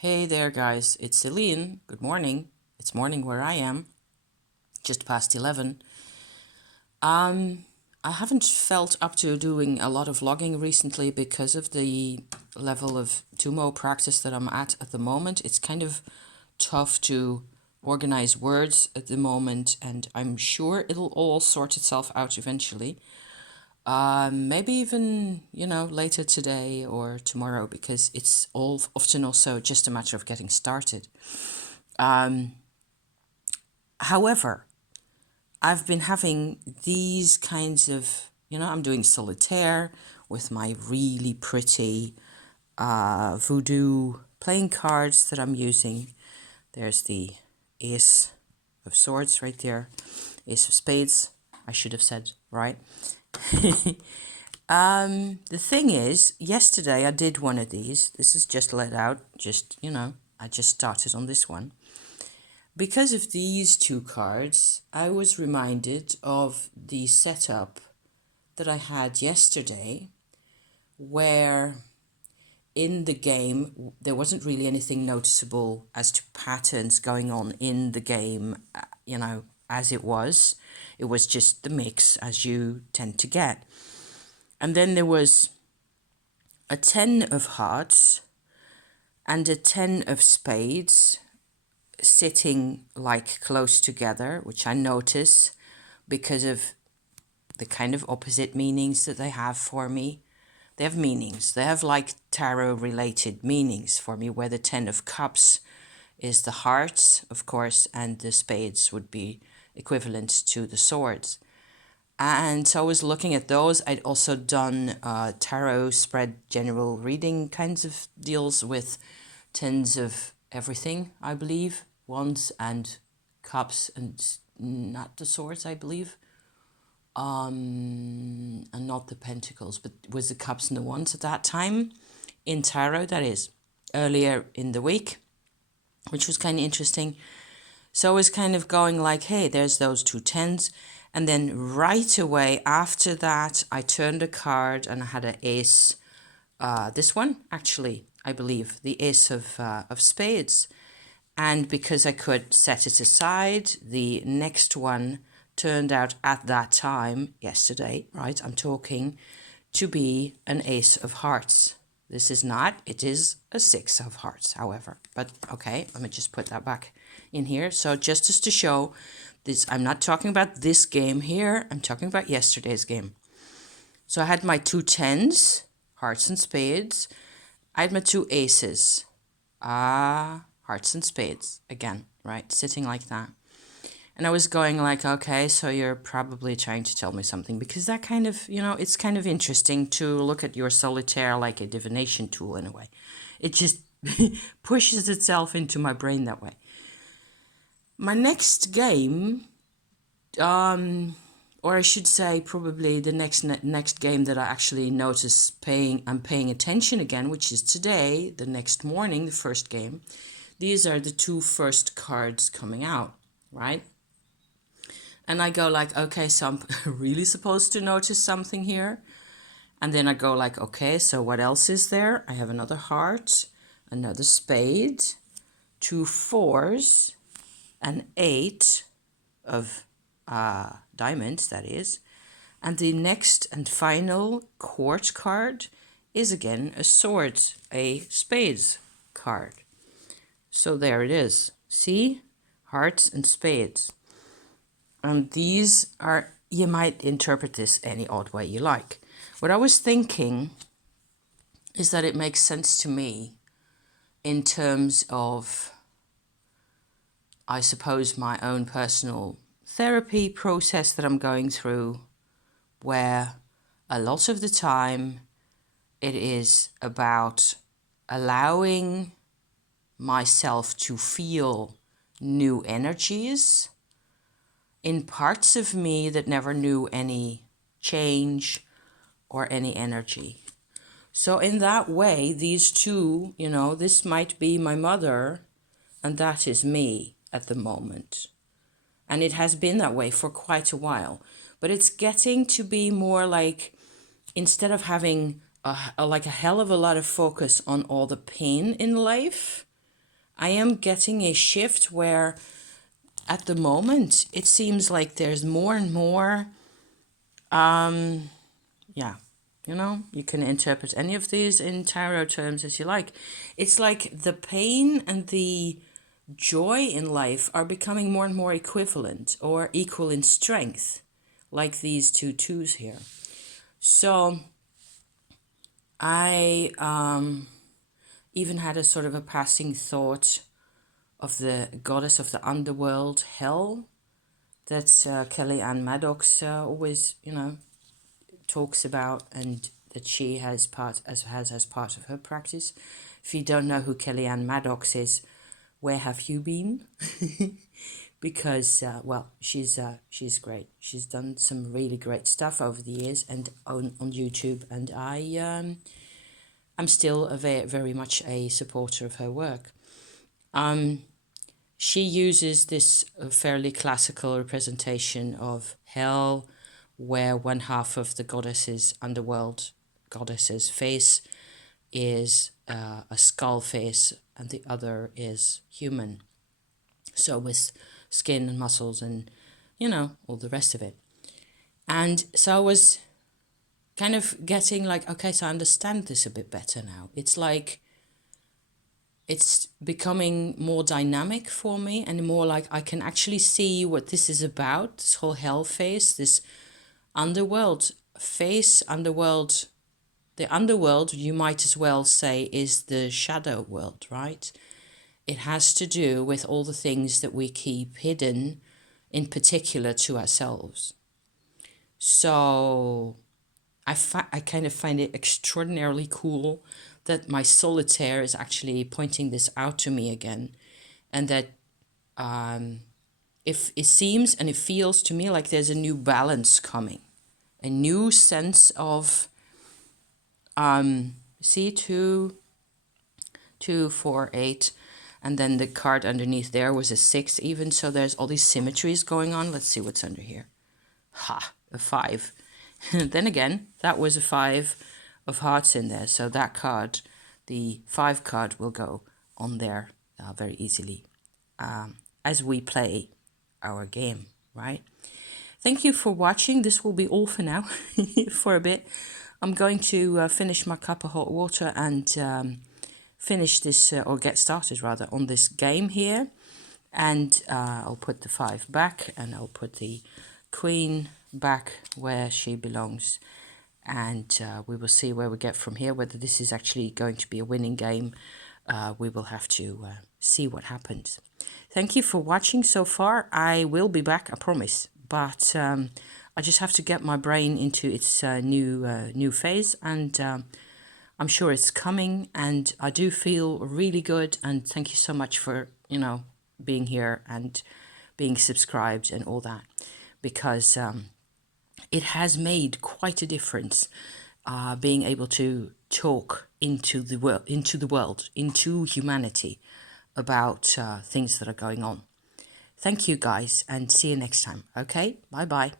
Hey there, guys. It's Celine. Good morning. It's morning where I am, just past 11. Um, I haven't felt up to doing a lot of vlogging recently because of the level of Tumo practice that I'm at the moment. It's kind of tough to organize words at the moment, and I'm sure it'll all sort itself out eventually. Maybe even, later today or tomorrow, because it's all often also just a matter of getting started. Um, However, I've been having these kinds of, I'm doing solitaire with my really pretty voodoo playing cards that I'm using. There's the Ace of Swords right there, Ace of Spades, I should have said, right? The thing is, yesterday I did one of these. This is just let out, I just started on this one. Because of these two cards, I was reminded of the setup that I had yesterday, where in the game there wasn't really anything noticeable as to patterns going on in the game, as it was. It was just the mix, as you tend to get. And then there was a 10 of hearts and a 10 of spades sitting like close together, which I notice because of the kind of opposite meanings that they have for me. They have meanings. They have like tarot related meanings for me, where the 10 of cups is the hearts, of course, and the spades would be equivalent to the swords. And so I was looking at those. I'd also done tarot spread general reading kinds of deals with tens of everything, I believe. Wands and cups and not the swords, I believe. And not the pentacles, but it was the cups and the wands at that time in tarot, that is, earlier in the week, which was kind of interesting. So I was kind of going like, hey, there's those two tens. And then right away after that, I turned a card and I had an ace. This one, actually, I believe, the ace of spades. And because I could set it aside, the next one turned out at that time, yesterday, right, I'm talking, to be an ace of hearts. This is not, it is a six of hearts, however. But okay, let me just put that back in here. So just as to show this, I'm not talking about this game here, I'm talking about yesterday's game. So I had my two tens, hearts and spades. I had my two aces. Hearts and spades again, right? Sitting like that. And I was going like, okay, so you're probably trying to tell me something, because that kind of, it's kind of interesting to look at your solitaire like a divination tool in a way. It just pushes itself into my brain that way. My next game, or I should say probably the next game that I actually notice I'm paying attention again, which is today, the next morning, the first game. These are the two first cards coming out, right? And I go like, okay, so I'm really supposed to notice something here. And then I go like, okay, so what else is there? I have another heart, another spade, two fours, an eight of diamonds, that is. And the next and final court card is again a sword, a spades card. So there it is. See? Hearts and spades. And these are, you might interpret this any odd way you like. What I was thinking is that it makes sense to me in terms of, I suppose, my own personal therapy process that I'm going through, where a lot of the time it is about allowing myself to feel new energies in parts of me that never knew any change or any energy. So in that way, these two, this might be my mother and that is me at the moment. And it has been that way for quite a while. But it's getting to be more like, instead of having like a hell of a lot of focus on all the pain in life, I am getting a shift where at the moment it seems like there's more and more, yeah, you know, you can interpret any of these in tarot terms as you like. It's like the pain and the joy in life are becoming more and more equivalent or equal in strength, like these two twos here. So I even had a sort of a passing thought of the goddess of the underworld, Hell, that Kellyanne Maddox always, you know, talks about, and that she has as part of her practice. If you don't know who Kellyanne Maddox is, where have you been? Because well, she's great. She's done some really great stuff over the years and on YouTube, and I'm still very much a supporter of her work. She uses this fairly classical representation of hell, where one half of the underworld goddess's face is a skull face and the other is human. So with skin and muscles and, you know, all the rest of it. And so I was kind of getting like, okay, so I understand this a bit better now. It's like, it's becoming more dynamic for me and more like I can actually see what this is about, this whole hell face, this underworld face, underworld. The underworld, you might as well say, is the shadow world, right? It has to do with all the things that we keep hidden, in particular to ourselves. So I kind of find it extraordinarily cool that my solitaire is actually pointing this out to me again, and that if it seems and it feels to me like there's a new balance coming, a new sense of see 2, 2, 4, 8, and then the card underneath there was a 6 even, so there's all these symmetries going on. Let's see what's under here. Ha, a 5. Then again, that was a 5 of hearts in there, so that card, the 5 card, will go on there very easily as we play our game, right? Thank you for watching. This will be all for now for a bit. I'm going to finish my cup of hot water and finish this, or get started rather, on this game here. And I'll put the 5 back, and I'll put the queen back where she belongs. And we will see where we get from here, whether this is actually going to be a winning game. We will have to see what happens. Thank you for watching so far. I will be back, I promise. But I just have to get my brain into its new phase, and I'm sure it's coming, and I do feel really good. And thank you so much for, you know, being here and being subscribed and all that, because it has made quite a difference being able to talk into the world, into humanity, about things that are going on. Thank you guys, and see you next time. Okay, bye bye.